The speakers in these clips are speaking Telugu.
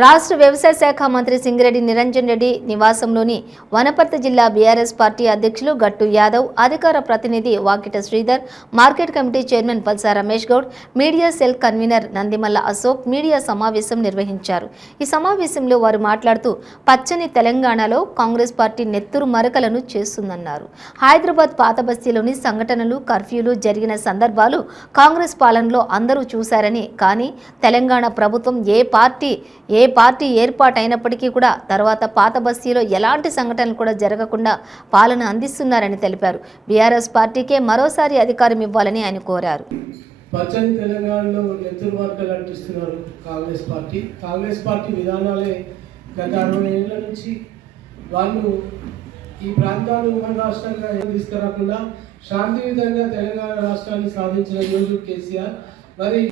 రాష్ట్ర వ్యవసాయ శాఖ మంత్రి సింగిరెడ్డి నిరంజన్ రెడ్డి నివాసంలోని వనపర్తి జిల్లా బీఆర్ఎస్ పార్టీ అధ్యక్షులు గట్టు యాదవ్, అధికార ప్రతినిధి Vakiti Sridhar, market committee chairman Palsa Ramesh Goud, media cell convener Nandimalla Ashok media సమావేశం నిర్వహించారు. ఈ సమావేశంలో వారు మాట్లాడుతూ పచ్చని తెలంగాణలో కాంగ్రెస్ పార్టీ నెత్తురు మరకలను చేస్తుందన్నారు. హైదరాబాద్ పాత బస్తీలోని సంఘటనలు, కర్ఫ్యూలు జరిగిన సందర్భాలు కాంగ్రెస్ పాలనలో అందరూ చూశారని, కానీ తెలంగాణ ప్రభుత్వం ఏ పార్టీ ఏర్పాటైనప్పటికీ కూడా తర్వాత పాత బస్తీలో ఎలాంటి సంఘటనలు కూడా జరగకుండా పాలన అందిస్తున్నారని తెలిపారు. బీఆర్ఎస్ పార్టీకే మరోసారి అధికారం ఇవ్వాలని ఆయన కోరారు. పచ్చని తెలంగాణలో నెత్తురు మార్కలు అంటిస్తున్నారు కాంగ్రెస్ పార్టీ విధానాలే గత 60 ఏళ్ల నుంచి వాళ్ళు ఈ ప్రాంతాలు ఉమ్మడి రాష్ట్రంగా తీసుకురాకుండా శాంతియుతంగా తెలంగాణ రాష్ట్రాన్ని సాధించిన యోధుడు కేసీఆర్. మరి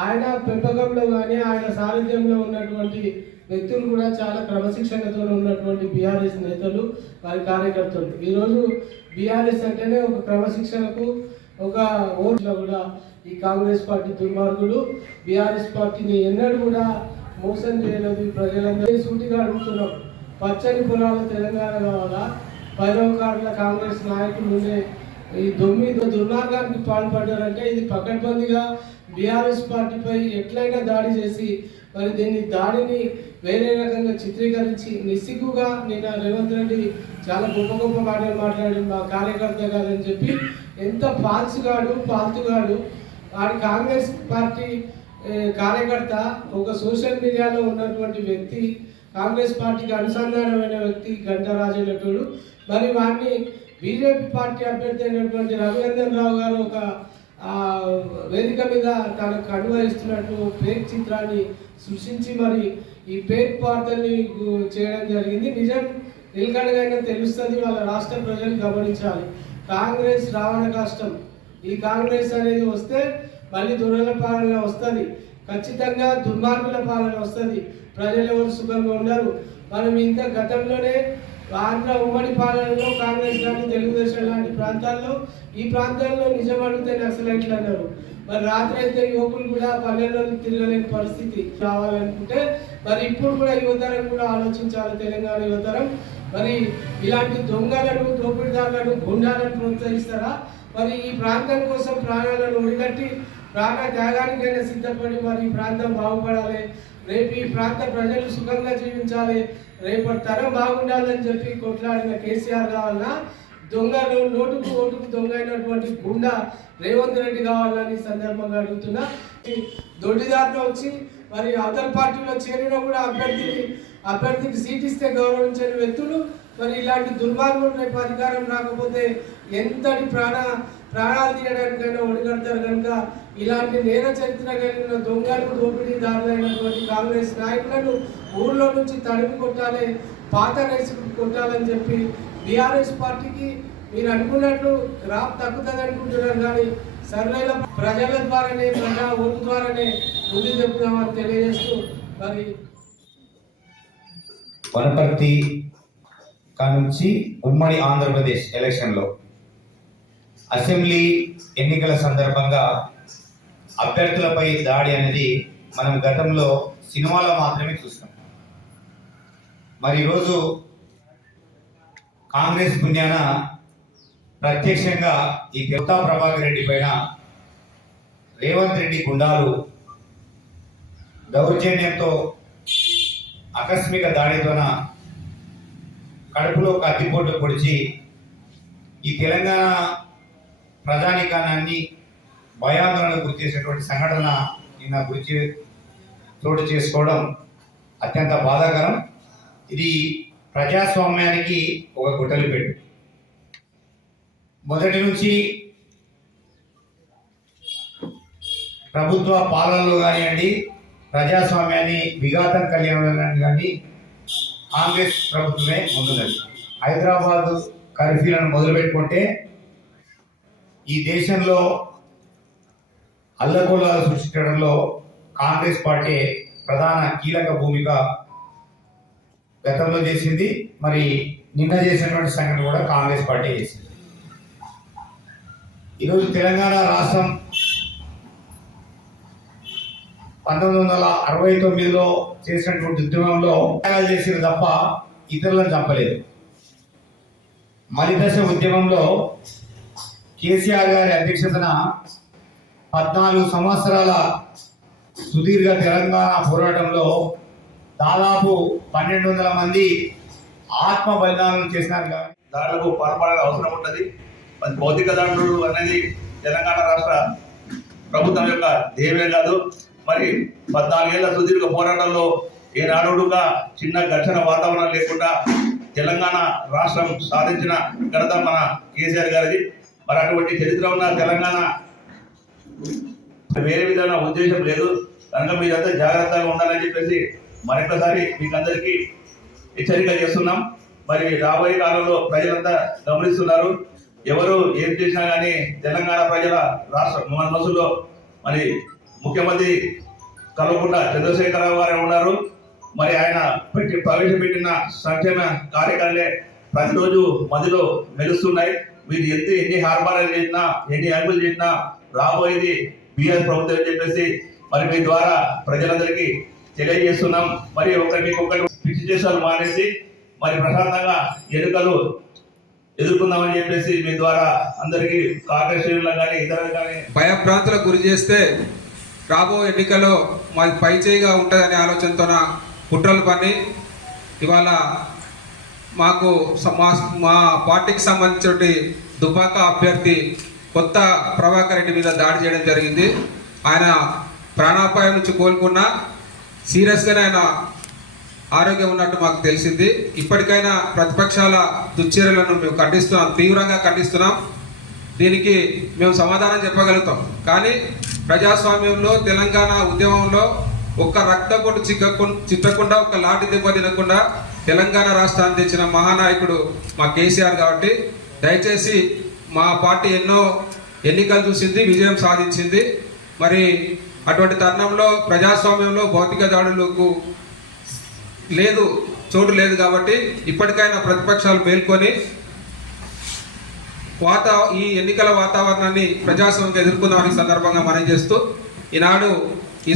ఆయన పెంపకంలో కానీ ఆయన సారథ్యంలో ఉన్నటువంటి వ్యక్తులు కూడా చాలా క్రమశిక్షణతో ఉన్నటువంటి బీఆర్ఎస్ నేతలు, వారి కార్యకర్తలు. ఈరోజు బీఆర్ఎస్ అంటేనే ఒక క్రమశిక్షణకు ఒక ఓట్లో కూడా ఈ కాంగ్రెస్ పార్టీ దుర్మార్గులు బీఆర్ఎస్ పార్టీని ఎన్నడూ కూడా మోసం చేయలేదు. ప్రజలందరూ సూటిగా అడుగుతున్నాం, పచ్చని పొలాల తెలంగాణ కావాలా? పైరోకారుల కాంగ్రెస్ నాయకులు ఉండే ఈ దుర్మార్గానికి పాల్పడ్డారంటే ఇది పకడ్బందీగా బీఆర్ఎస్ పార్టీపై ఎట్లయినా దాడి చేసి మరి దాడిని వేరే రకంగా చిత్రీకరించి నిస్సిగ్గుగా నిన్న రేవంత్ రెడ్డి చాలా గొప్ప మాటలు మాట్లాడి మా కార్యకర్త కాదని చెప్పి ఎంత పాల్తుగాడు వాడి కాంగ్రెస్ పార్టీ కార్యకర్త ఒక సోషల్ మీడియాలో ఉన్నటువంటి వ్యక్తి, కాంగ్రెస్ పార్టీకి అనుసంధానమైన వ్యక్తి గంటా రాజేటోడు. మరి వాడిని బీజేపీ పార్టీ అభ్యర్థి అయినటువంటి రఘునందన్ రావు గారు ఒక వేదిక మీద తనకు అనుభవిస్తున్నట్టు ఫేక్ చిత్రాన్ని సృష్టించి మరి ఈ ఫేక్ వార్తల్ని చేయడం జరిగింది. నిజం నిలకడగా తెలుస్తుంది, వాళ్ళ రాష్ట్ర ప్రజలు గమనించాలి. కాంగ్రెస్ రావణ కష్టం. ఈ కాంగ్రెస్ అనేది వస్తే మళ్ళీ దొరల పాలన వస్తుంది, ఖచ్చితంగా దుర్మార్గుల పాలన వస్తుంది. ప్రజలు ఎవరు సుఖంగా ఉండరు. మనం ఇంత గతంలోనే ఆంధ్ర ఉమ్మడి పాలనలో కాంగ్రెస్ కానీ తెలుగుదేశం లాంటి ప్రాంతాల్లో ఈ ప్రాంతాల్లో నిజం అడిగితే నక్సలైట్లు అన్నారు. మరి రాత్రి అయితే యువకులు కూడా పల్లెల్లో తిరగలేని పరిస్థితి రావాలనుకుంటే మరి ఇప్పుడు కూడా యువతరం కూడా ఆలోచించాలి. తెలంగాణ యువతరం మరి ఇలాంటి దొంగలను, దోపిడిదారులను, గుండాలను ప్రోత్సహిస్తారా? మరి ఈ ప్రాంతం కోసం ప్రాణాలను ఒడిగట్టి ప్రాణ త్యాగానికైనా సిద్ధపడి మరి ఈ ప్రాంతం బాగుపడాలి, రేపు ఈ ప్రాంత ప్రజలు సుఖంగా జీవించాలి, రేపటి తరం బాగుండాలని చెప్పి కొట్లాడిన కేసీఆర్ కావాలన్నా, దొంగలు నోటుకు ఓటుకు దొంగ అయినటువంటి గుండా రేవంత్ రెడ్డి కావాలని సందర్భంగా అడుగుతున్నా. దొడ్డిదారిలో వచ్చి మరి అవతల పార్టీలో చేరినా కూడా అభ్యర్థికి సీట్ ఇస్తే గౌరవించని వ్యక్తులు మరి ఇలాంటి దుర్మార్గులు రేపు అధికారం రాకపోతే ఎంతటి ప్రాణాలు తీయడానికైనా ఒడిగడతారు. కనుక ఇలాంటి నేర చరిత్ర కలిగిన దొంగలు, దోపిడీదారులైనటువంటి కాంగ్రెస్ నాయకులను ఊళ్ళో నుంచి తడిపి కొట్టాలి, పాత రైసుకు కొట్టాలని చెప్పి బీఆర్ఎస్ పార్టీకి మీరు అనుకున్నట్లు గ్రాఫ్ తగ్గుతుంది అనుకుంటున్నారు. కానీ సర్వేల ప్రజల ద్వారానే, ప్రజా ఓటు ద్వారానే ముందు చెప్తున్నామని తెలియజేస్తూ మరి వనపర్తి నుంచి ఉమ్మడి ఆంధ్రప్రదేశ్ ఎలక్షన్లో అసెంబ్లీ ఎన్నికల సందర్భంగా అభ్యర్థులపై దాడి అనేది మనం గతంలో సినిమాలో మాత్రమే చూస్తాం. మరి ఈరోజు కాంగ్రెస్ పుణ్యాన ప్రత్యక్షంగా ఈ కొత్త ప్రభాకర్ రెడ్డి పైన రేవంత్ రెడ్డి గుండాలు దౌర్జన్యంతో ఆకస్మిక దాడితోన కడుపులో కత్తిపోట్లు పొడిచి ఈ తెలంగాణ ప్రజానికాన్ని భయాందోళనకు గురి చేసేటువంటి సంఘటన నిన్న చోటు చేసుకోవడం అత్యంత బాధాకరం. ఇది ప్రజాస్వామ్యానికి ఒక గుట్టలిపెట్టు. మొదటి నుంచి ప్రభుత్వ పాలనలో కానివ్వండి, ప్రజాస్వామ్యాన్ని విఘాతం కలిగిన కానీ కాంగ్రెస్ ప్రభుత్వమే ముందున్నది. హైదరాబాద్ కర్ఫ్యూలను మొదలుపెట్టుకుంటే ఈ దేశంలో అల్లకొల్లాలు సృష్టించడంలో కాంగ్రెస్ పార్టీ ప్రధాన కీలక భూమిక గతంలో చేసింది. మరి నిన్న చేసినటువంటి సంఘటన కూడా కాంగ్రెస్ పార్టీ చేసింది. ఈరోజు తెలంగాణ రాష్ట్రం 1969లో చేసినటువంటి ఉద్యమంలో త్యాగాలు చేసిన తప్ప ఇతరులను చంపలేదు. మలిదశ ఉద్యమంలో కేసీఆర్ గారి అధ్యక్షతన 14 సంవత్సరాల సుదీర్ఘ తెలంగాణ పోరాటంలో దాదాపు 1200 మంది ఆత్మ బలిదానం చేసినారు. దాడులకు పాల్పడాల్సిన అవసరం ఉంటుంది. మరి భౌతిక దాడులు అనేది తెలంగాణ రాష్ట్ర ప్రభుత్వం యొక్క ధ్యేయమే కాదు. మరి 14 ఏళ్ల సుదీర్ఘ పోరాటంలో ఏనాడుగా చిన్న ఘర్షణ వాతావరణం లేకుండా తెలంగాణ రాష్ట్రం సాధించిన ఘనత మన కేసీఆర్ గారిది. మరి అటువంటి చరిత్ర ఉన్న తెలంగాణ వేరే విధమైన ఉద్దేశం లేదు కనుక మీరంతా జాగ్రత్తగా ఉండాలని చెప్పేసి మరొకసారి మీకందరికీ హెచ్చరిక చేస్తున్నాం. మరి రాబోయే కాలంలో ప్రజలంతా గమనిస్తున్నారు. ఎవరు ఏం చేసినా కానీ తెలంగాణ ప్రజల రాష్ట్ర మనసులో మరి ముఖ్యమంత్రి కల్వకుంట్ల చంద్రశేఖరరావు గారు ఉన్నారు. మరి ఆయన ప్రవేశపెట్టిన సంక్షేమ కార్యక్రమాలే ప్రతిరోజు మధ్యలో మెలుస్తున్నాయి. మీరు ఎన్ని హార్బారాలు చేసినా ఎన్ని అడుగులు చేసినా రాబోయేది బీఆర్ ప్రభుత్వం అని చెప్పేసి మరి మీ ద్వారా ప్రజలందరికీ తెలియజేస్తున్నాం. మరి ఒకరికి పిచ్చి చేసాలు మానేసి మరి ప్రశాంతంగా ఎన్నికలు ఎదుర్కొందామని చెప్పేసి మీ ద్వారా అందరికీ కాంగ్రెస్ శ్రేణులకు కానీ ఇతర కానీ భయభ్రాంతులకు గురి చేస్తే రాబో ఎన్నికల్లో మాది పైచేయిగా ఉంటుందనే ఆలోచనతోన కుట్రలు పని ఇవాళ మాకు మా పార్టీకి సంబంధించిన దుబ్బాక అభ్యర్థి కొత్త ప్రభాకర్ రెడ్డి మీద దాడి చేయడం జరిగింది. ఆయన ప్రాణాపాయం నుంచి కోలుకున్నా సీరియస్గానే ఆయన ఆరోగ్యం ఉన్నట్టు మాకు తెలిసింది. ఇప్పటికైనా ప్రతిపక్షాల దుశ్చర్యలను మేము ఖండిస్తున్నాం, తీవ్రంగా ఖండిస్తున్నాం. దీనికి మేము సమాధానం చెప్పగలుగుతాం. కానీ ప్రజాస్వామ్యంలో తెలంగాణ ఉద్యమంలో ఒక్క రక్తపోటు చిట్టకుండా ఒక్క లాఠీ దెబ్బ తినకుండా తెలంగాణ రాష్ట్రాన్ని తెచ్చిన మహానాయకుడు మా కేసీఆర్ కాబట్టి దయచేసి మా పార్టీ ఎన్నో ఎన్నికలు చూసింది, విజయం సాధించింది. మరి అటువంటి తరుణంలో ప్రజాస్వామ్యంలో భౌతిక దాడులకు చోటు లేదు కాబట్టి ఇప్పటికైనా ప్రతిపక్షాలు మేల్కొని ఈ ఎన్నికల వాతావరణాన్ని ప్రజాస్వామ్యంగా ఎదుర్కొందామని సందర్భంగా మనం చేస్తూ ఈనాడు ఈ